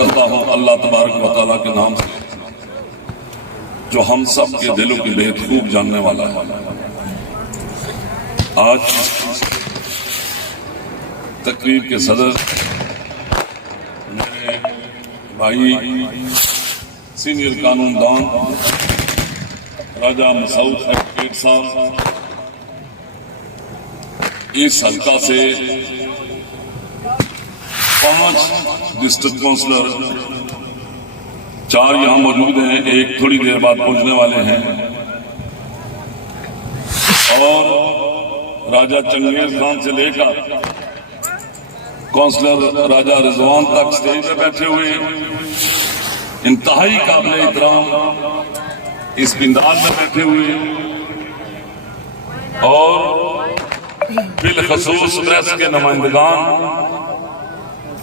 करता हूँ अल्लाह तबारक व तआला के नाम से जो हम सब के दिलों की बेहद खूब जानने वाला है। आज तकरीब के सदर मेरे भाई सीनियर कानूनदान राजा मसूद एडवोकेट साहब, इस हल्का से 5 डिस्ट्रिक्ट काउंसलर, 4 यहाँ मौजूद हैं, एक थोड़ी देर बाद पहुंचने वाले हैं, और राजा चंगेज खान से लेकर काउंसलर राजा रिजवान तक स्टेज पे बैठे हुए इंतहाई काबिल एहतराम इस पिंडाल में बैठे हुए, और बिलखसूस प्रेस के नुमाइंदगान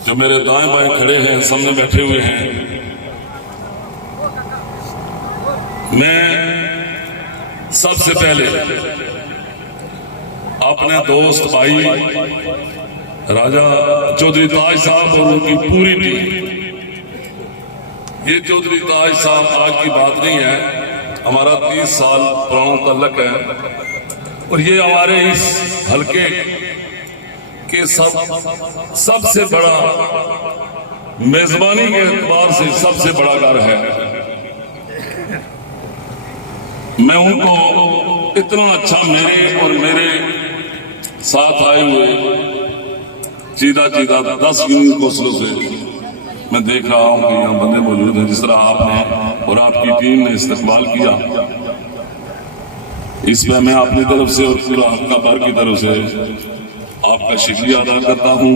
जो मेरे दाएं बाएं खड़े हैं, सामने बैठे हुए हैं। मैं सबसे पहले अपने दोस्त भाई राजा चौधरी ताज साहब और उनकी पूरी टीम, ये चौधरी ताज साहब आज की बात नहीं है, हमारा 30 साल पुराना तल्लक है, और ये हमारे इस हल्के के सबसे बड़ा मेजबानी के एतबार से सबसे बड़ा घर है। मैं उनको इतना अच्छा मेरे और मेरे साथ आए हुए सीधा 10 यूनियन कौंसलों से मैं देख रहा हूं कि यहाँ बंदे मौजूद हैं। जिस तरह आपने और आपकी टीम ने इस्तकबाल किया, इसमें मैं अपनी तरफ से और पूरा हल्का भर की तरफ से आपका शुक्रिया अदा करता हूं।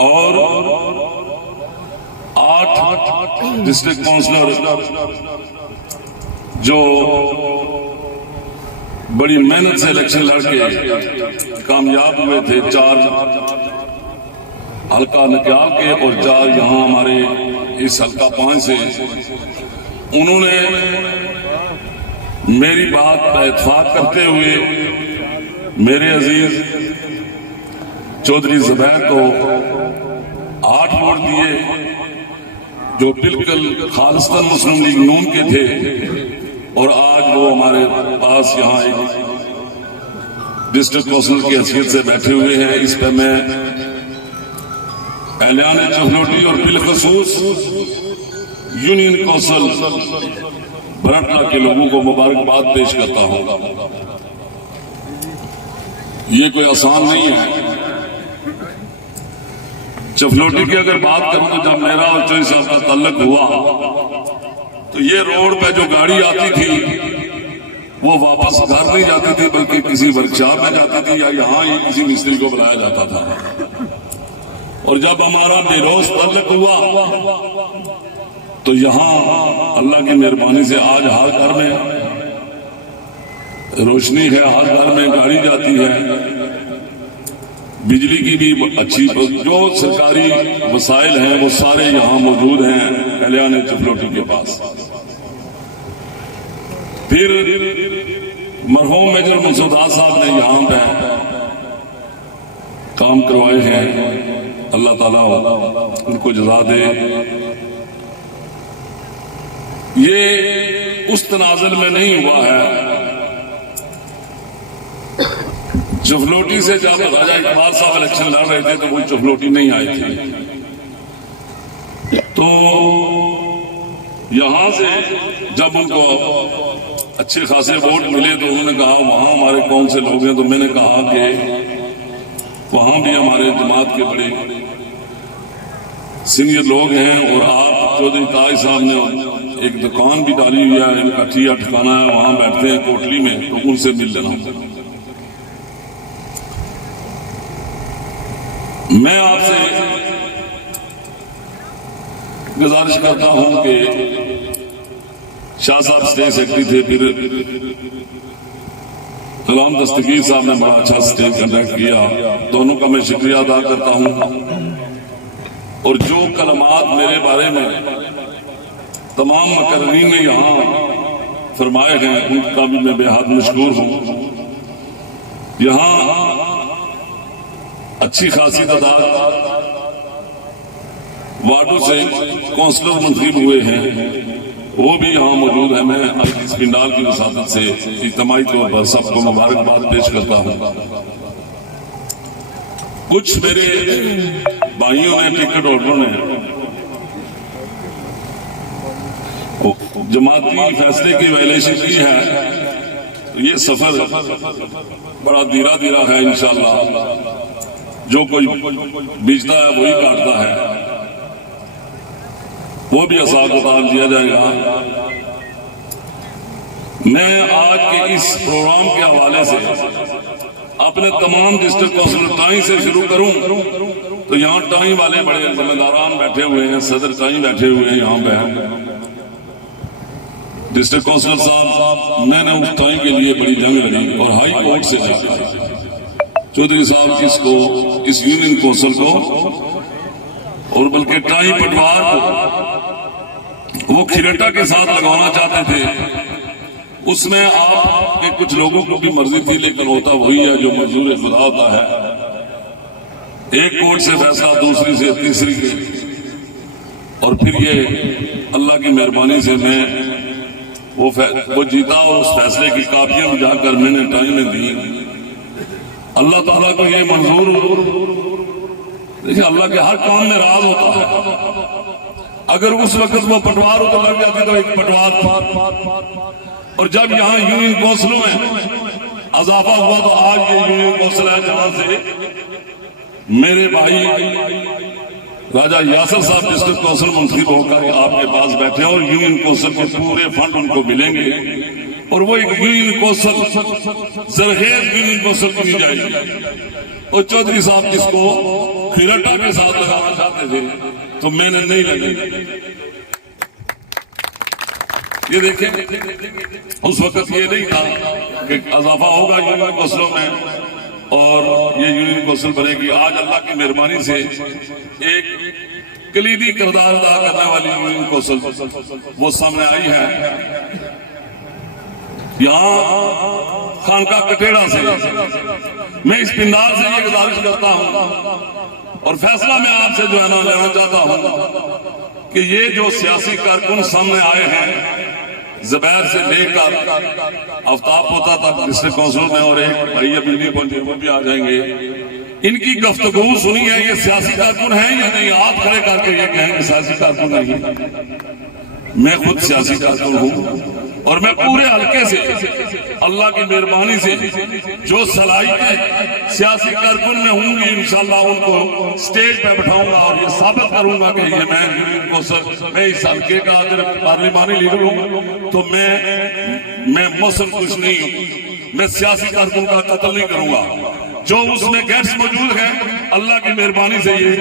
और 8 डिस्ट्रिक्ट काउंसलर जो बड़ी मेहनत से इलेक्शन लड़के कामयाब हुए थे, 4 हल्का निकाल के और 4 यहाँ हमारे इस हल्का 5 से, उन्होंने मेरी बात पर इत्तेफाक करते हुए मेरे अजीज चौधरी जुबैर को 8 वोट दिए, जो बिल्कुल खालिस्तान मुस्लिम लीग नून के थे, और आज वो हमारे पास यहाँ एक डिस्ट्रिक्ट काउंसिल की हैसियत से बैठे हुए हैं। इस पर मैं एहलियान चफलोटी और बिलखसूस यूनियन काउंसिल बरटला के लोगों को मुबारकबाद पेश करता हूँ। ये कोई आसान नहीं है। चफलोटी की अगर बात करूं तो जब मेरा और चौधरी साहब का तल्लक हुआ तो ये रोड पे जो गाड़ी आती थी वो वापस घर नहीं जाती थी, बल्कि किसी वर्कशॉप में जाती थी या यहाँ ही किसी मिस्त्री को बुलाया जाता था। और जब हमारा बेरोज तल्लक हुआ तो यहाँ अल्लाह की मेहरबानी से आज हर घर में रोशनी है, हर घर में गाड़ी जाती है, बिजली की भी अच्छी, जो सरकारी वसाइल हैं वो सारे यहाँ मौजूद हैं एहलियान चफलोटी के पास। फिर मरहूम मेजर मसूदा साहब ने यहाँ पे काम करवाए हैं, अल्लाह ताला उनको जज़ा दे। ये उस तनाजुल में नहीं हुआ है। चफलोटी से जब राजा इकबाल साहब इलेक्शन लड़ रहे थे तो वो चफलोटी नहीं आए थे, तो यहां से जब उनको अच्छे खासे वोट मिले तो उन्होंने कहा वहां हमारे कौन से लोग हैं, तो मैंने कहा कि वहां भी हमारे जमात के बड़े सीनियर लोग हैं, और आप चौधरी ताज साहब ने एक दुकान भी डाली हुई है, इनका ठिया ठिकाना है, वहां बैठते हैं कोटली में, तो उनसे मिल लेना। मैं आपसे गुजारिश करता हूं कि शाह साहब स्टेज सेक्रेटरी थे, फिर गुलाम दस्तगीर साहब ने बड़ा अच्छा स्टेज कंडक्ट किया, दोनों का मैं शुक्रिया अदा करता हूं। और जो कलमात मेरे बारे में तमाम मुकर्रीन ने यहाँ फरमाए हैं उनका भी मैं बेहद मशकूर हूं। यहाँ अच्छी खासी तादाद वादू से काउंसलर मंत्री हुए हैं, वो भी यहाँ मौजूद है। मैं इस पिंडाल की वसादत से इज्तिमाई तौर पर सबको मुबारकबाद पेश करता हूँ। कुछ मेरे भाइयों ने, टिकट होल्डरों ने जमाती फैसले की वायलेशन की है, तो ये सफर बड़ा धीरा धीरा है। इंशाअल्लाह जो कोई बीजता है वही काटता है, वो भी हिसाब किताब दिया जाएगा। मैं आज के इस प्रोग्राम के हवाले से अपने तमाम डिस्ट्रिक्ट काउंसिलर टाई से शुरू करूं तो यहाँ टाई वाले बड़े जिम्मेदारान बैठे हुए हैं, सदर टाई बैठे हुए हैं यहाँ पे। डिस्ट्रिक्ट काउंसिलर साहब, मैंने उस टाइम के लिए बड़ी जंग लड़ी और हाई कोर्ट से जाकर चौधरी साहब इसको, इस यूनियन काउंसिल को और बल्कि टाई पटवार को वो खिरेटा के साथ लगवाना चाहते थे। उसमें आपके कुछ लोगों को भी मर्जी थी, लेकिन होता वही है जो मंजूर खुदा होता है। एक कोर्ट से फैसला, दूसरी से, तीसरी से, और फिर ये अल्लाह की मेहरबानी से मैं वो जीता और उस फैसले की कापियां भी जाकर मैंने टाइम में दी। अल्लाह ताला को ये मंजूर, देखिए अल्लाह के हर काम में राज होता है। अगर उस वक्त वो पटवार हो तो लग जाती तो एक पटवार, और जब यहाँ यूनियन काउंसिलों में अजाफा हुआ तो आज ये यूनियन काउंसिल है जहां से मेरे भाई राजा यासर साहब डिस्ट्रिक्ट काउंसिल मंत्री होकर आपके पास बैठे हैं और यूनियन काउंसिल के पूरे फंड उनको मिलेंगे और वो एक यूनियन काउंसिल जरखेज यूनियन काउंसिल बनी जाएगी। और चौधरी साहब जिसको खिरटा के साथ लगाना चाहते थे तो मैंने नहीं लगी। ये देखें, उस वक्त ये नहीं था कि अजाफा होगा यूनियन काउंसिलों में और ये यूनियन काउंसिल बनेगी। आज अल्लाह की मेहरबानी से एक कलीदी किरदार अदा करने वाली यूनियन काउंसिल वो सामने आई है। यहाँ खानका कटेड़ा से मैं इस पिंडाल से ये गुजारिश करता हूँ और फैसला मैं आपसे जो है ना लेना चाहता हूँ कि ये जो सियासी कारकुन सामने आए हैं, ज़ुबैर से लेकर आफ्ताब पोता तक डिस्ट्रिक्ट काउंसिल में, और एक भाई अभी नहीं पहुंचे वो भी आ जाएंगे, इनकी गुफ्तगू सुनी है। ये सियासी कारकुन है या नहीं? आप खड़े करके ये कहेंगे सियासी कारकुन नहीं। मैं खुद सियासी कारकुन हूँ और मैं पूरे हल्के से अल्लाह की मेहरबानी से जो सलाहियतें सियासी कारकुन में होंगी इंशाअल्लाह उनको स्टेज पे बैठाऊंगा और ये साबित करूंगा कि ये मैं इस हल्के का अगर पार्लिमानी लीडर हूँ तो मैं मौसम कुछ नहीं हूँ। मैं सियासी कारकुन का कत्ल नहीं करूंगा। जो उसमें गैट्स मौजूद है अल्लाह की मेहरबानी से ये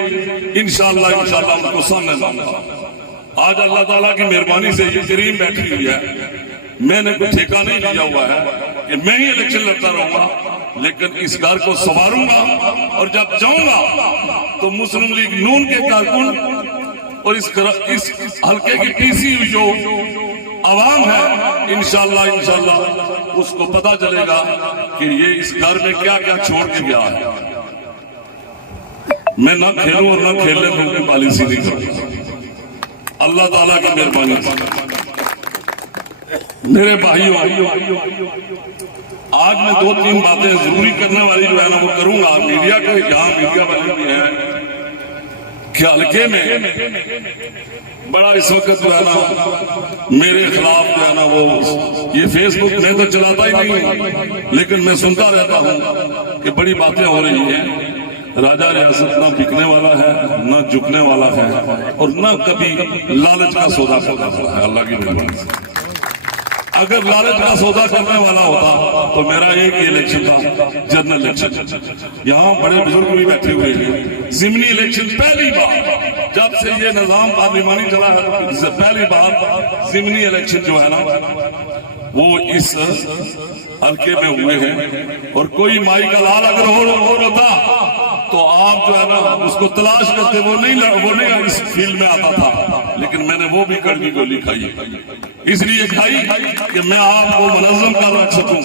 इंशाअल्लाह उनको सामने लाऊंगा। आज अल्लाह ताला की मेहरबानी से ये करीम बैठी हुई है। मैंने कोई ठेका नहीं लिया हुआ है कि मैं ही इलेक्शन लड़ता रहूंगा, लेकिन इस घर को संवारूंगा और जब जाऊंगा तो मुस्लिम लीग नून के कारकुन और इस हल्के की पीसी हुई जो आवाम है इंशाअल्लाह उसको पता चलेगा कि ये इस घर में क्या क्या छोड़ के गया है। मैं ना खेलूं और ना खेलने दूं की पॉलिसी नहीं करूंगा। अल्लाह ताला की मेहरबानी। मेरे भाइयों, आज मैं 2-3 बातें जरूरी करने वाली जो है ना वो करूंगा। मीडिया के यहाँ मीडिया वाले भी हैं कि हल्के में बड़ा इस वक्त जो है ना मेरे खिलाफ जो है ना वो ये फेसबुक में तो चलाता ही नहीं हूँ, लेकिन मैं सुनता रहता हूँ कि बड़ी बातें हो रही हैं। राजा रियासत ना बिकने वाला है, ना झुकने वाला है और ना कभी लालच का सौदा करने वाला है। अल्लाह की मेहरबानी से अगर लालच का सौदा करने वाला होता तो मेरा एक ही इलेक्शन था, जनरल इलेक्शन। यहाँ बड़े बुजुर्ग भी बैठे हुए हैं। जिमनी इलेक्शन पहली बार जब से ये निजाम पार्लिमानी चला है, पहली बार जिमनी इलेक्शन जो है ना वो इस हल्के में हुए हैं। और कोई माई का लाल अगर हो होता तो आप जो है ना उसको तलाश करते, वो नहीं इस फील्ड में आता था, लेकिन मैंने वो भी कड़वी गोली खाई, इसलिए खाई कि मैं आपको मुनज़्ज़म कर रख सकूं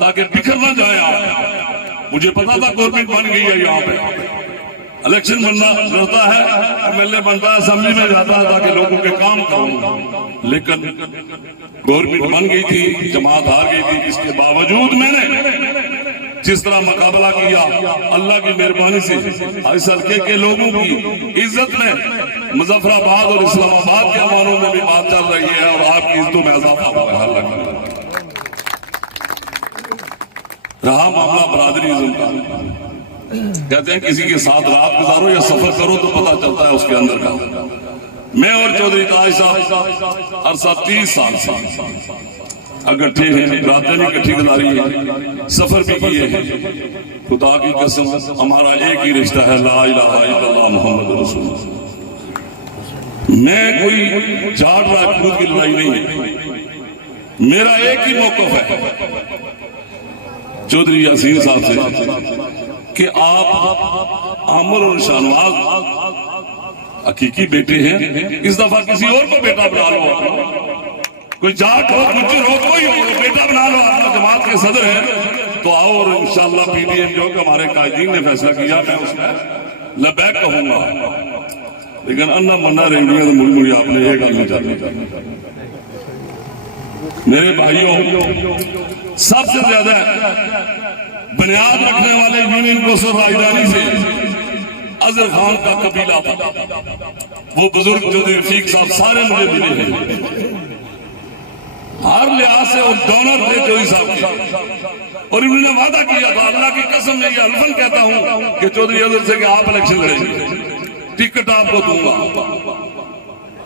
ताकि बिखर ना जाए आप। मुझे पता था गवर्नमेंट बन गई है यहाँ पे, इलेक्शन बनना लड़ता है, एमएलए बनता है, असेंबली में जाता है ताकि लोगों के काम करूं, लेकिन गवर्नमेंट बन गई थी, जमात हार गई थी। इसके बावजूद मैंने जिस तरह मुकाबला किया, अल्लाह की मेहरबानी से इस हल्के के लोगों की इज्जत में मुजफ्फराबाद और इस्लामाबाद के अवानों में भी बात चल रही है और आपकी इज्जतों में इजाफा हुआ है। रहा मामला बरादरीज़म का, कहते हैं किसी के साथ रात गुजारो या सफर करो तो पता चलता है उसके अंदर का। मैं और चौधरी ताज साहब अरसा 30 साल से इकट्ठे हैं, रातें भी इकट्ठी गुजारी है, सफर भी किए हैं। खुदा की कसम हमारा एक ही रिश्ता है, ला इलाहा इल्लल्लाह मुहम्मद रसूलुल्लाह। मैं कोई जाट राजपूत की लड़ाई नहीं है, मेरा एक ही मौक़िफ़ है चौधरी यासीन साहब से कि आप आमिर और शाहनवाज हकीकी बेटे हैं, इस दफा किसी और को बेटा बना लो। कोई जाट हो, गुज्जर हो, कोई हो, बेटा बना लो। आपका जमात के सदर है तो आओ और इंशाअल्लाह पीडीएम जो कि हमारे कायदीन ने फैसला किया, मैं उसमें लबैक कहूंगा। लेकिन अन्ना मन्ना रेडियो तो मुड़ मुड़ी आपने ये गल नहीं जाती। मेरे भाइयों, सबसे ज्यादा बुनियाद रखने वाले यूनियन को राजधानी से अजहर खान का कबीला था। वो बुजुर्ग चौधरी रफीक साहब सारे मुझे मिले हैं, हर लिहाज से और डोनर थे चौधरी साहब के, और इन्होंने वादा किया था, अल्लाह की कसम मैं ये अल्फन कहता हूं कि चौधरी अजहर से कि आप इलेक्शन लड़ेंगे, टिकट आपको दूंगा।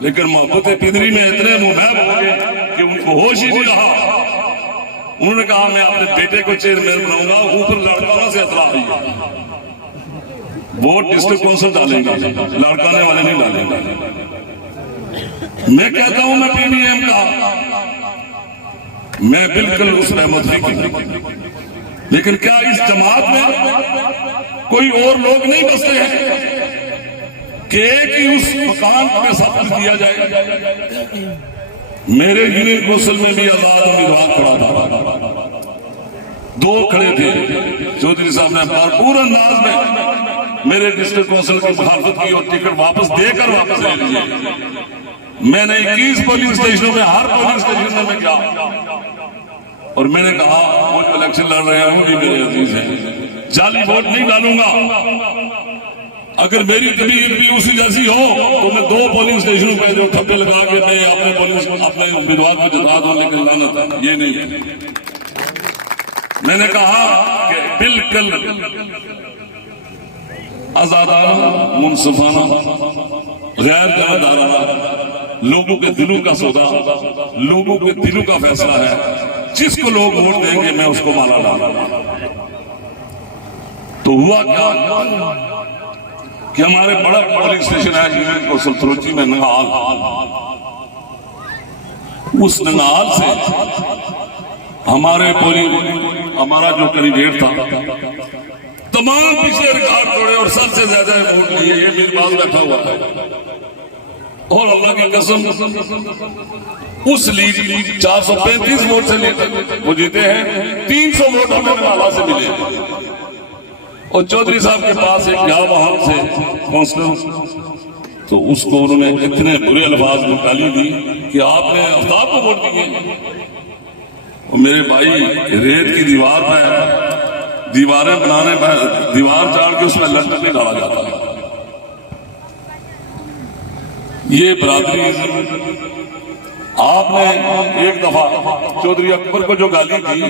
लेकिन मोहब्बत पिदरी में इतने मुहैब हो गए कि उनको होश ही नहीं रहा। उन्होंने कहा मैं अपने बेटे को चेयरमैन बनाऊंगा, ऊपर लड़काना से अतरा आई है, वोट डिस्ट्रिक्ट काउंसिल डालेंगे, लड़काने वाले नहीं डालेंगे। मैं कहता हूं मैं पीडीएम का मैं बिल्कुल उस रहमत नहीं, लेकिन क्या इस जमात में कोई और लोग नहीं बसते हैं कि एक ही उस मकान में सब कुछ दिया जाए? मेरे यूनियन कौंसिल में भी आजाद उम्मीदवार खड़ा था, 2 खड़े थे। चौधरी साहब ने भरपूर अंदाज में मेरे डिस्ट्रिक्ट काउंसिल की मुखालफत की और टिकट वापस देकर वापस ले लिए। मैंने 21 पोलिंग स्टेशनों में, हर पोलिंग स्टेशन में मैं गया और मैंने कहा वो जो इलेक्शन लड़ रहे हैं वो भी मेरे अजीज हैं, जाली वोट नहीं डालूंगा। अगर मेरी तबीयत भी उसी जैसी हो तो मैं 2 पोलिंग स्टेशनों पे जो ठप्पे लगा के मैं अपने उम्मीदवार को जिता दूं, लेकिन लानत ये नहीं है। मैंने कहा कि बिल्कुल आजादाना, मुनसिफाना, गैर जानदाराना, लोगों के दिलों का सौदा, लोगों के दिलों का फैसला है। जिसको लोग वोट देंगे मैं उसको माला डालूंगा। तो हुआ क्या कि हमारे बड़ा पोलिंग स्टेशन है यूनियन कौंसिल थरोची में नंगाल, उस नंगाल से हमारा जो कैंडिडेट था तमाम पिछले रिकॉर्ड तोड़े और सबसे ज्यादा वोट लिए। ये मेरे पास बैठा हुआ है और अल्लाह की कसम उस लीड 435 वोट से वो जीते हैं। 300 वोट हमें नाला से मिले और चौधरी साहब के पास एक गया वहां से काउंसलर, तो उसको उन्होंने इतने बुरे अल्फाज में गाली दी कि आपने आफ्ताब को वोट दिए। और मेरे भाई रेत की दीवार पर दीवारें बनाने पर दीवार चाड़ के उसमें लंटर नहीं डाला जाता। ये बरादरी आपने एक दफा चौधरी अकबर को जो गाली दी,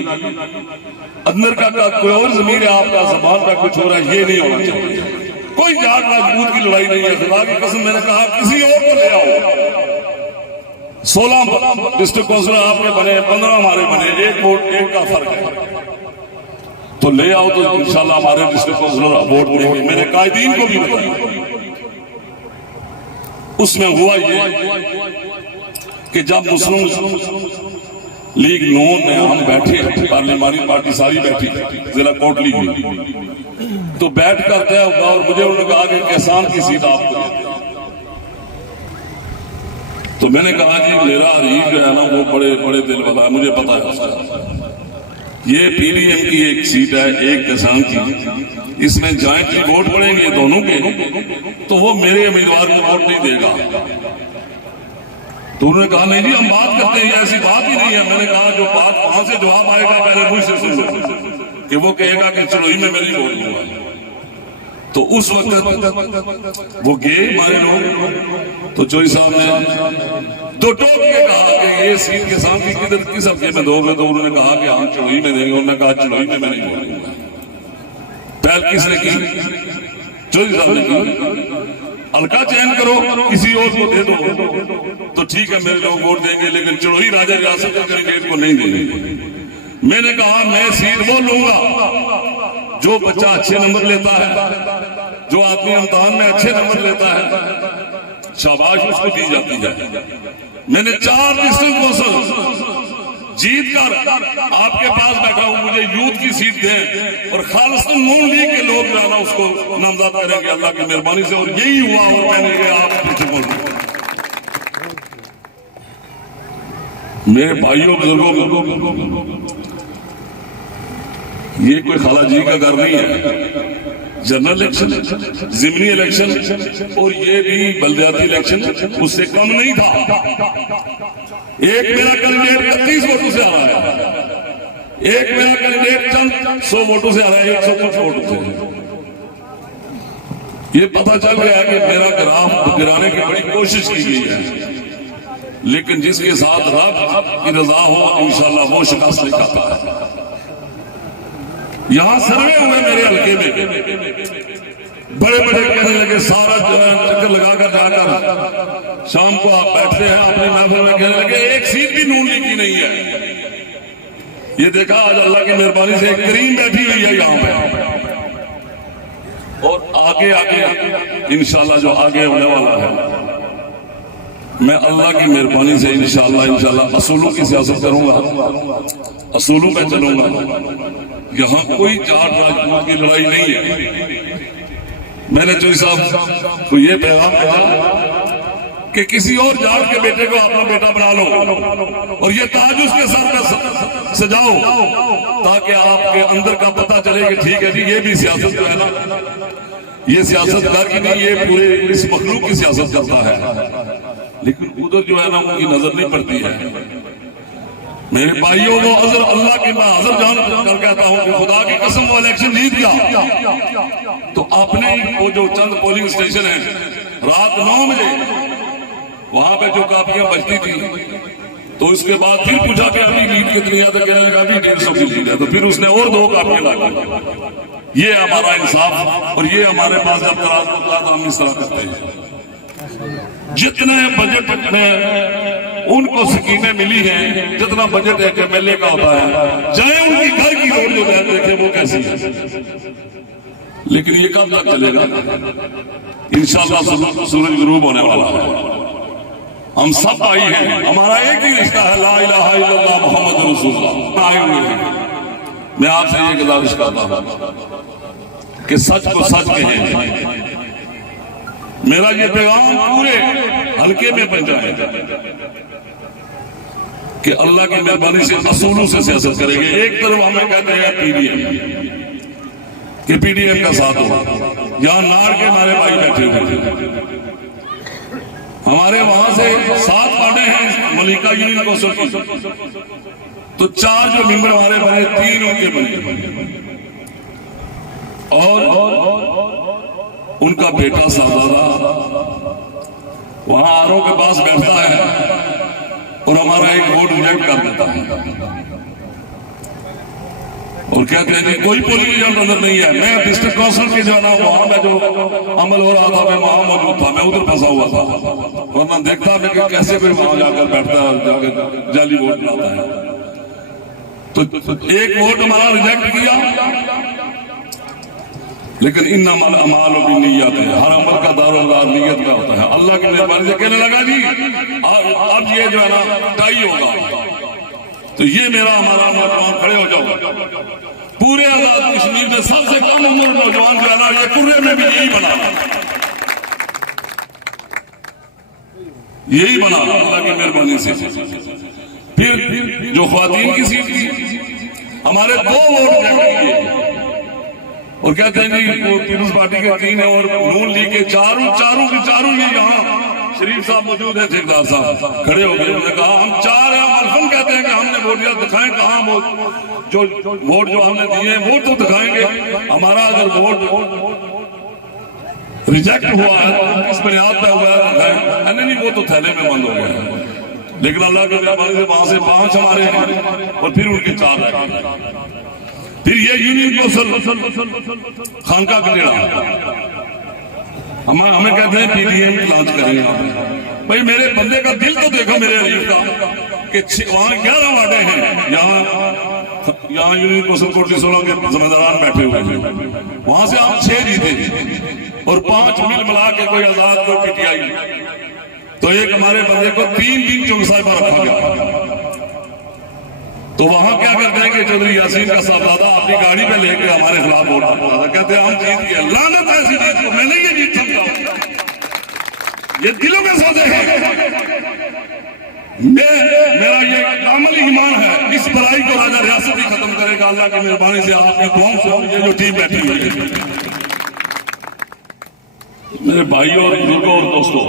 अंदर का कोई और जमीन है, आपका जबान का कुछ हो रहा है, ये नहीं होना चाहिए। कोई जाट राजपूत की लड़ाई नहीं है। खुदा की कसम मैंने कहा किसी और को ले आओ। 16 डिस्ट्रिक्ट काउंसिलर आपके बने, 15 हमारे बने, 1 वोट 1 का फर्क है, तो ले आओ तो इंशाल्लाह हमारे डिस्ट्रिक्ट काउंसिलर वोट देंगे। मेरे कायदीन को भी बताया। उसमें हुआ ये कि जब मुस्लिम लीग नून में हम बैठे, पार्लियामानी पार्टी सारी बैठी, जिला कोटली में, तो बैठ कर तय हुआ और मुझे उन्होंने कहा कि किसान की सीट आपको देते हैं। तो मैंने कहा कि मेरा हरीफ जो है ना वो बड़े बड़े दिल वाला है, मुझे पता है उसका। ये पीडीएम की एक सीट है, एक किसान की, इसमें ज्वाइंटली वोट पड़ेंगे दोनों के, तो वो मेरे उम्मीदवार को वोट नहीं देगा। तो उन्होंने कहा नहीं जी हम बात करते हैं, ऐसी बात ही नहीं है। मैंने कहा जो बात वहां से जवाब आएगा पहले मुझसे सुन लो कि वो कहेगा कि चलो ही मैं मेरी वोट दूंगा। तो उस वक्त वो गए हमारे लोग, तो चोई साहब ने तो टोक के कहा कि ये सीट किसान की किधर किस हफ्ते में दोगे? तो उन्होंने कहा कि हम चलोई में देंगे। उन्होंने कहा चलोई में मैं नहीं वोट दूंगा। पहल किसने की? चोई साहब ने की। हल्का चयन करो, किसी और को दे दो तो ठीक है, मेरे लोग वोट देंगे, लेकिन चढ़ोई राजा रियासत के कैंडिडेट को नहीं देंगे। मैंने कहा मैं सीट वो लूंगा जो बच्चा अच्छे नंबर लेता है, जो आदमी इम्तिहान में अच्छे नंबर लेता है, शाबाश उसको दी जाती है। मैंने 4 डिस्ट्रिक्ट कौंसिल जीत कर आपके पास बैठा हूं, मुझे यूथ की सीट दें और खालिस्तान नून लीग के लोग जो है ना उसको नामजद करेंगे अल्लाह की मेहरबानी से। और यही हुआ और मैंने ये आप पीछे बोल मेरे भाइयों बुजुर्गों, ये कोई खाला जी का घर नहीं है। जनरल इलेक्शन, जिमनी इलेक्शन और ये भी बलदियाती इलेक्शन उससे कम नहीं था। एक मेरा कैंडिडेट 31 वोटों से आ रहा है, एक मेरा कैंडिडेट चंद 100 वोटों से आ रहा है, 100 कुछ वोटों से। ये पता चल गया है कि मेरा ग्राफ गिराने की बड़ी कोशिश की गई है, लेकिन जिसके साथ रब की रजा हो इंशाल्लाह वो शिकस्त नहीं खाता है। यहां सर्वे हुए मेरे हल्के में, बड़े बड़े कहने लगे सारा चक्कर लगाकर जाकर शाम को आप बैठते हैं अपने महफिल में, कहने लगे एक सीट भी नून लीग की नहीं है। ये देखा आज अल्लाह की मेहरबानी से एक करीम बैठी हुई है यहाँ पे, और आगे आगे इंशाल्लाह जो आगे होने वाला है, मैं अल्लाह की मेहरबानी से इंशाल्लाह असूलों की सियासत करूंगा, असूलों पे चलूंगा। यहाँ कोई जाट राजपूत की लड़ाई नहीं है। मैंने चोई साहब को ये पैगाम कहा कि किसी और जाट के बेटे को अपना बेटा बना लो और ये ताज उसके सर पर सजाओ, ताकि आपके अंदर का पता चले कि ठीक है जी ये भी सियासत जो है ना, ये सियासत घर की नहीं, ये पूरे इस मखलूक की सियासत करता है। लेकिन उधर जो है ना उनकी नजर नहीं पड़ती है। मेरे भाइयों को अजर अल्लाह की मैं हजर जान कर कहता हूं कि खुदा की कसम वो इलेक्शन जीत गया तो आपने वो जो चंद पोलिंग स्टेशन है रात 9 बजे वहां पे जो कापियां बजती थी, तो उसके बाद फिर पूछा कि अभी लीड कितनी है, तो कहने लगा अभी 150 की लीड है। तो फिर उसने और 2 कापियां ला। ये हमारा इंसाफ और ये हमारे पास जब तराज होता है तो हम इस तरह करते हैं। जितने बजट में उनको स्कीमें मिली हैं, जितना बजट एक एमएलए का होता है, चाहे उनकी घर की रोड जो देखे वो कैसी है, लेकिन ये कब तक चलेगा? इंशाल्लाह सूरज गुरूब होने वाला है। हम सब भाई हैं, हमारा एक ही रिश्ता है, ला इलाहा इल्लल्लाह मुहम्मद रसूलुल्लाह। आए हुए हैं, मैं आपसे ये गुजारिश करता हूं कि सच को सच कहें। मेरा ये पैगाम पूरे हल्के में पहुंचा है कि अल्लाह की मेहरबानी से असूलों से सियासत करेंगे। एक तरफ हमें कहते हैं पीडीएम कि पीडीएम का साथ हो, यहां नाड़ के हमारे भाई बैठे हुए थे, हमारे वहां से 7 पार्टी हैं मलिका यूनियन कौंसिल की, तो 4 जो मेंबर हमारे बने 3 उनके बने, और उनका बेटा साहबजादा वहां आरओ के पास बैठता है और हमारा एक वोट रिजेक्ट कर देता है और कहते हैं कि कोई पोलिंग एजेंट अंदर नहीं है। मैं डिस्ट्रिक्ट काउंसिल के जो है ना वहां में जो अमल हो रहा था मैं वहां मौजूद था, मैं उधर फंसा हुआ था, वरना देखता मैं कि कैसे कोई वहां जाकर बैठता है, जाकर जाली वोट लाता है। तो एक वोट हमारा रिजेक्ट किया, लेकिन इन अमाल भी नीयत है, हर अमल का दारोमदार नीयत का होता है। अल्लाह की मेहरबानी से कहने लगा जी अब ये जो है ना टाई होगा, तो ये मेरा हमारा नौजवान खड़े हो जाओ। पूरे आजाद कश्मीर में सबसे कम उम्र नौजवान जो है ना ये कुर्रे में भी यही बना अल्लाह की मेहरबानी से। फिर जो ख्वातीन की सीट थी हमारे 2 वोट किए और कहते हैं जी वो पीपल्स पार्टी के 3 है और नून लीग के चारों ये यहाँ शरीफ साहब मौजूद है, ठेकेदार साहब खड़े हो गए। उन्होंने कहा हम 4 हैं, अल्फन कहते हैं कि हमने वोट दिया, दिखाएं कहाँ वो जो वोट जो हमने दिए वो तो दिखाएंगे। हमारा अगर वोट रिजेक्ट हुआ है तो किस बुनियाद पर हुआ है, नहीं वो तो थैले में बंद हो गया है। लेकिन अल्लाह के मेहरबानी से वहां से 5 हमारे हैं और फिर उनके 4 रह गए। फिर ये यूनियन कौंसिल खानका कलेड़ा हमें कहते हैं पीडीएम लॉन्च करेंगे। भाई मेरे बंदे का दिल तो देखो मेरे अलीफ का कि वहां 11 वार्डे हैं, यहाँ यूनियन कौंसिल कोटली 16 के जिम्मेदार बैठे हुए हैं, वहां से हम 6 जीते और 5 मिल मिला के कोई आजाद कोई पीटीआई, तो एक हमारे बंदे को 3 दिन चौकसाई पर रखा गया। तो वहां क्या करते हैं कि चौधरी यासीन का साहबजादा अपनी गाड़ी पे लेके हमारे खिलाफ वोट डालता था, कहते हैं हम जीत गए। लानत है ऐसी जीत को, मैं नहीं ये जीत सकता, ये दिलों में सौदे हैं। मेरा ये कामल ईमान है, इस बुराई को राजा रियासत ही खत्म करेगा अल्लाह की मेहरबानी से, आपकी दुआओं से। ये जो टीम बैठी हुई है मेरे भाइयों और बुजुर्गों और दोस्तों,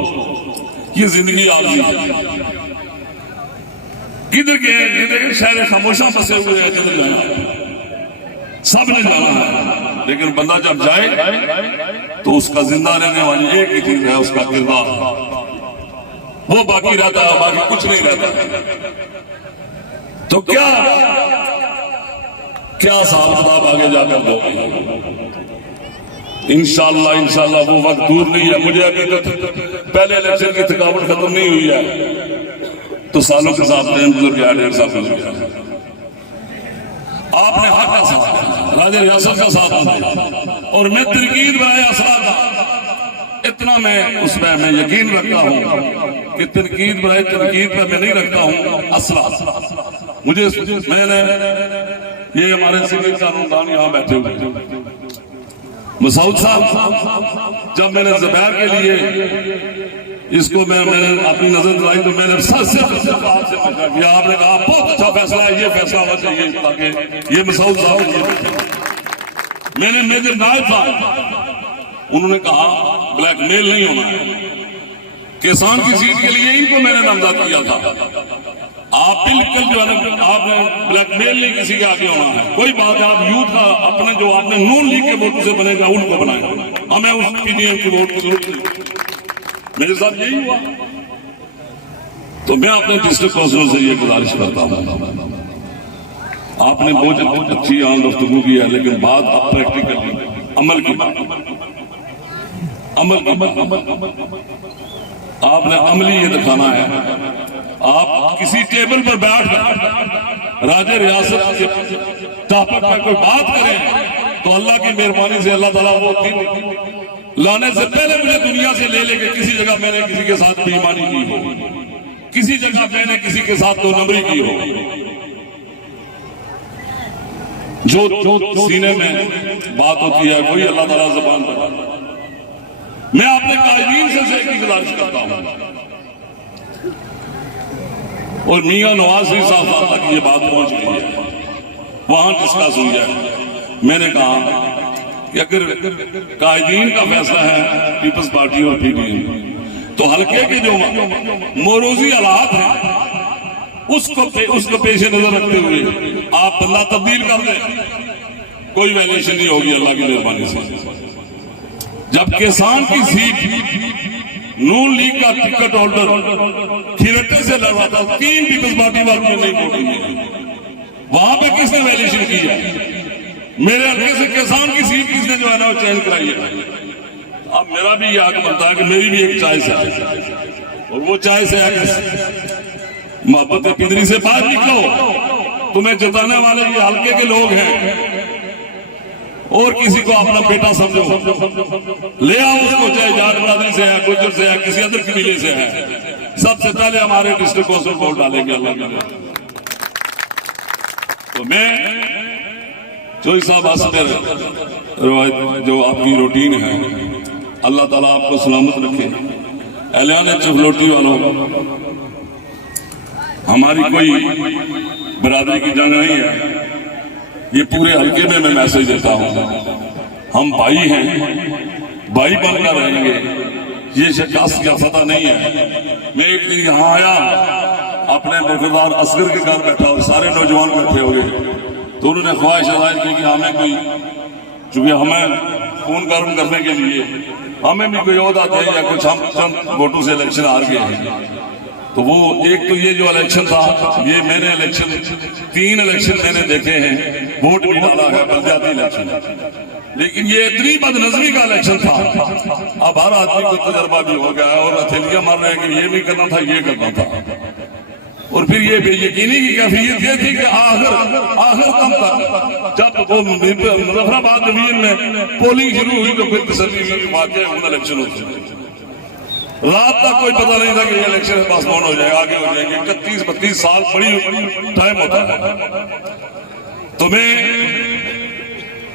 ये जिंदगी आरज़ी है। किधर के शहर खामोशा फंसे हुए हैं, जिधर जाना सब ने जाना है, लेकिन बंदा जब जाए तो उसका जिंदा रहने वाली एक ही चीज है, उसका किरदार, वो बाकी रहता है, बाकी कुछ नहीं रहता। तो क्या साहब किताब आगे जाकर दोगे? इंशाअल्लाह वो वक्त दूर नहीं है। मुझे अभी तक पहले इलेक्शन की थकावट खत्म नहीं हुई है तो सालों के साथ गुजर गया, 1.5 साल गुजर गया। आपने हक का साथ, राजा रियासत का साथ दिया और मैं तरकीब बनाया असला का, इतना मैं उसमें मैं यकीन रखता हूँ कि तरकीब बनाए तरकीब पर मैं नहीं रखता हूँ असला। मुझे मैंने ये हमारे सिविल कानूनदान यहाँ बैठे हुए मसूद साहब, जब मैंने ज़ुबैर के लिए इसको मैंने अपनी नजर दिलाई तो मैंने सबसे आपसे किया, आपने कहा बहुत अच्छा फैसला है, ये फैसला होना चाहिए ताकि ये मसूद साहब। मैंने मेजर नायब साहब, उन्होंने कहा ब्लैकमेल नहीं होना है, किसान की सीट के लिए इनको मैंने नामजद किया था। आप बिल्कुल जो है आपने ब्लैकमेल नहीं किसी के आगे होना है, कोई बात है, आप यूथ का अपने जो आपने नून लीग के वोट से बनेगा उनको बनाएगा, हमें उस पीडीएम की वोट की जरूरत नहीं। मेरे साथ यही हुआ तो मैं अपने डिस्ट्रिक्ट काउंसिलर से ये गुजारिश करता हूँ, आपने बहुत अच्छी आम गुफ्तगू की है, लेकिन बात अब प्रैक्टिकल अमल की आपने अमली ये दिखाना है। आप किसी टेबल पर बैठ कर राजा रियासत के टॉपिक पर कोई बात करें तो अल्लाह की मेहरबानी से अल्लाह ताला वो दिन लाने से पहले मुझे दुनिया से ले लेके किसी जगह मैंने किसी के साथ बेईमानी की हो, किसी जगह मैंने किसी के साथ दो नंबरी की हो, जो सीने में बात होती है वही अल्लाह ताला ज़बान पर। मैं अपने कायदीन से एक गुजारिश करता हूं और मियां नवाज शरीफ साहब तक ये बात पहुंच गई है, वहां डिस्कस हुई है। मैंने कहा कि अगर कायदीन का फैसला है पीपल्स पार्टी और पीडीएम, तो हल्के के जो मोरोजी हालात हैं उसको पेश नजर रखते हुए आप अल्लाह तब्दील कर दें, कोई वैल्यूएशन नहीं होगी अल्लाह की मेहरबानी से। जब किसान की सीट नून लीग का टिकट होल्डर खिरटे से लड़वा था, 3 पीपल्स पार्टी वालों ने नहीं वोट दी, वहां पे किसने वैल्यूएशन की है? मेरे हल्के से किसान की सीट किसने जो है ना वो चयन कराई है। अब मेरा भी ये हक बनता है कि मेरी भी एक चॉइस है और वो चॉइस है कि मोहब्बत पिदरी से बाहर निकलो, तुम्हें जताने वाले ये हल्के के लोग हैं और किसी को अपना बेटा समझो, ले आओ उसको, चाहे जाट बरादरी से है, गुज्जर से है, किसी अदर कबीले से है, सबसे पहले हमारे डिस्ट्रिक्ट काउंसिल वोट डालेंगे अल्लाह के। तो मैं चोई साहब असर जो आपकी रूटीन है, अल्लाह ताला आपको सलामत रखे। एलान चफलोटी वालों, हमारी कोई बरादरी की जंग नहीं है, ये पूरे हल्के में मैं मैसेज देता हूं, हम भाई हैं, भाई बनकर रहेंगे, ये शिकायत का पता नहीं है। मैं एक दिन यहाँ आया, अपने मुख्तार असगर के घर बैठा और सारे नौजवान बैठे हो गए, तो उन्होंने ख्वाहिश जाहिर की कि हमें कोई, चूंकि हमें खून गर्म करने के लिए हमें भी कोई ओहदा चाहिए, कुछ हम चंद वोटों से इलेक्शन हार गए हैं। तो वो एक तो ये जो इलेक्शन था, ये मैंने इलेक्शन 3 इलेक्शन मैंने देखे हैं, वोट भी डाला है, बलदियाती इलेक्शन, लेकिन ये इतनी बदनजमी का इलेक्शन था। अब हर आदमी को तजर्बा भी हो गया और हथेलियां मार रहे हैं कि ये नहीं करना था, ये करना था। और फिर ये बेयकीनी की कैफियत ये थी कि आखिर कम तक जब वो मुजफ्फराबाद डिवीजन में पोलिंग शुरू हुई तो फिर तसल्ली हुई वाकई उन इलेक्शन होते, रात तक कोई पता नहीं था कि ये इलेक्शन पासपोन हो जाएगा, आगे हो जाएंगे। 31-32 साल बड़ी टाइम होता है। तो मैं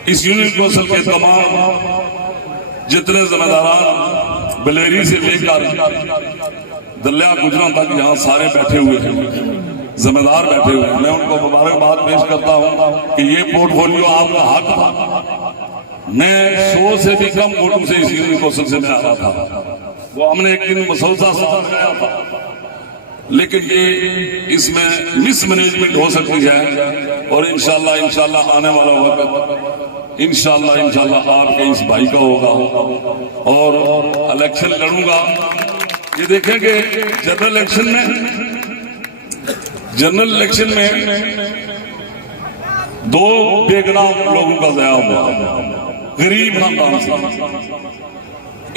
इस यूनियन कौंसिल के तमाम जितने जिम्मेदारान बलेरी से लेकर दलिया गुजरात तक यहाँ सारे बैठे हुए हैं, जिम्मेदार बैठे हुए हैं, मैं उनको मुबारकबाद पेश करता हूँ कि ये पोर्टफोलियो आपका हक था। मैं 100 से भी कम वोटों से इस यूनियन कौंसिल से मैं आ रहा था, वो हमने एक दिन मसौदा साथ गया था, लेकिन ये इसमें मिसमैनेजमेंट हो सकती है और इंशाल्लाह आने वाला वक्त इंशाल्लाह आपके इस भाई का होगा और इलेक्शन लड़ूंगा। ये देखेंगे जनरल इलेक्शन में 2 बेगुनाह लोगों का ज़या हुआ, गरीब खानदान से,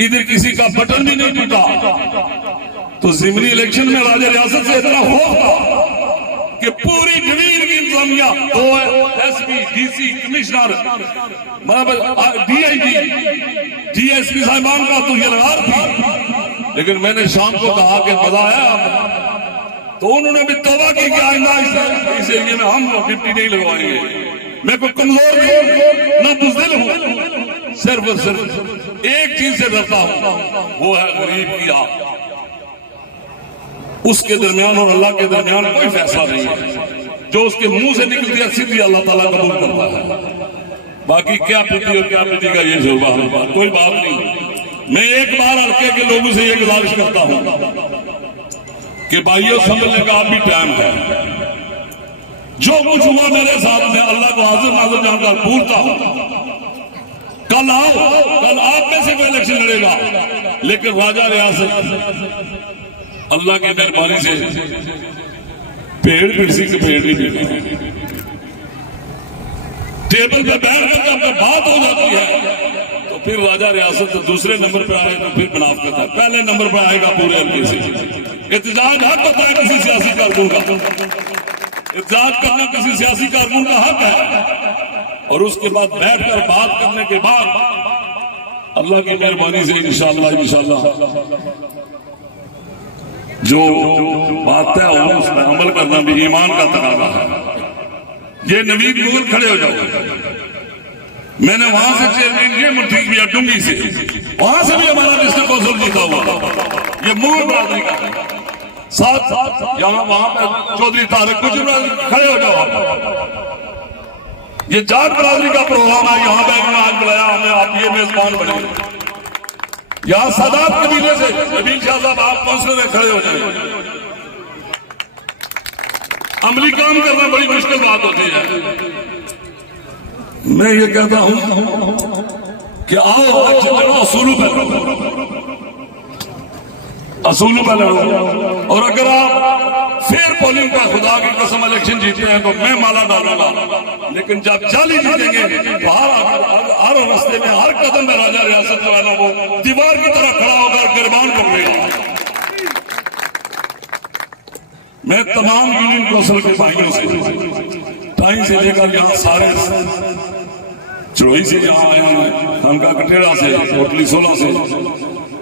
इधर किसी का बटन भी नहीं टूटा। तो जिमनी इलेक्शन में राजा रियासत से इतना खौफ था कि पूरी डिवीजन की इंतजामिया, SP, DC, commissioner, DIG, DSP साहिबान का तो यलगार थी। लेकिन मैंने शाम को कहा कि मजा आया, तो उन्होंने भी तौबा की कि आइंदा इस एरिए में हम डिप्टी नहीं लगवाएंगे। मैं कोई कमजोर नहीं, ना बुज़दिल हूं, सिर्फ और सिर्फ एक चीज से डरता हूं, वो है गरीब की आग। उसके दरमियान और अल्लाह के दरमियान कोई फैसला नहीं है, जो उसके मुंह से निकलती है सीधी अल्लाह ताला कबूल करता है। बाकी क्या पीटी और क्या पीटी का ये शोभा होगा, कोई बात नहीं। मैं एक बार हल्के के लोगों से ये गुजारिश करता हूं कि भाइयों समझने का आप भी टाइम है। जो कुछ हुआ मेरे साथ में, अल्लाह को हाजिर नाज़िर जानकर भूलता हूं। कल आओ, कल आप में से कोई इलेक्शन लड़ेगा, लेकिन राजा रियासत अल्लाह की मेहरबानी से पेड़ किसी के पेड़ नहीं मिलता। टेबल पे बैठकर जब बात हो जाती है तो फिर राजा रियासत दूसरे नंबर पर आए तो फिर बनाव करता है, पहले नंबर पर आएगा पूरे हल्के से। एहतजाज हक होता है किसी सियासी कारकुन का, एहतजाज करना किसी सियासी कारकुन का हक है, और उसके बाद बैठकर बात करने के बाद अल्लाह की मेहरबानी से इंशाअल्लाह जो बात है उसमें अमल करना भी ईमान का तकाज़ा है। ये नवीद नूर खड़े हो जाओ, मैंने वहां से चेयरमैन ये मुट्ठी किया डूंगी से, वहां से भी हमारा डिस्ट्रिक्ट कौंसिल जीता हुआ, ये मूल बरादरी का साथ यहाँ वहां पर चौधरी तारिक कुछ खड़े हो जाओ। ये जाट बरादरी का प्रोग्राम है, यहाँ पे आज बुलाया हमें, आप ये मेजबान बने। यहाँ सादात कबीले से नबील शाह साहब आप कौंसिलर में खड़े हो जाए। अमली काम करना बड़ी मुश्किल बात होती है। मैं ये कहता हूं कि आओ असूलों पर लड़ो, और अगर आप फेयर पोलिंग का खुदा की कसम इलेक्शन जीते हैं तो मैं माला डालूंगा, लेकिन जब जाली जीतेंगे तो हर रास्ते में हर कदम में राजा रियासत जो है ना वो दीवार की तरह खड़ा होकर गिरबान पकड़ेगा। मैं तमाम यूनियन कौंसिल के भाइयों से टाइम से लेकर यहाँ सारे चरोई से यहाँ आए हैं, खानका कटेरा से, कोटली 16 से,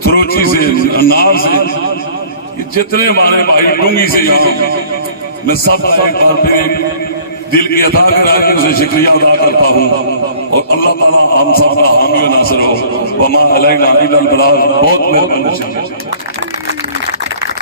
थरोची से, अनार से, जितने हमारे भाई डूंगी से यहाँ, मैं सब एक बार फिर दिल की अता करार से शुक्रिया अदा करता हूँ। और अल्लाह ताला हम सब का हामी व नासिर हो। वमा अलैना इल्लल बलाग। बहुत मेहरबानी।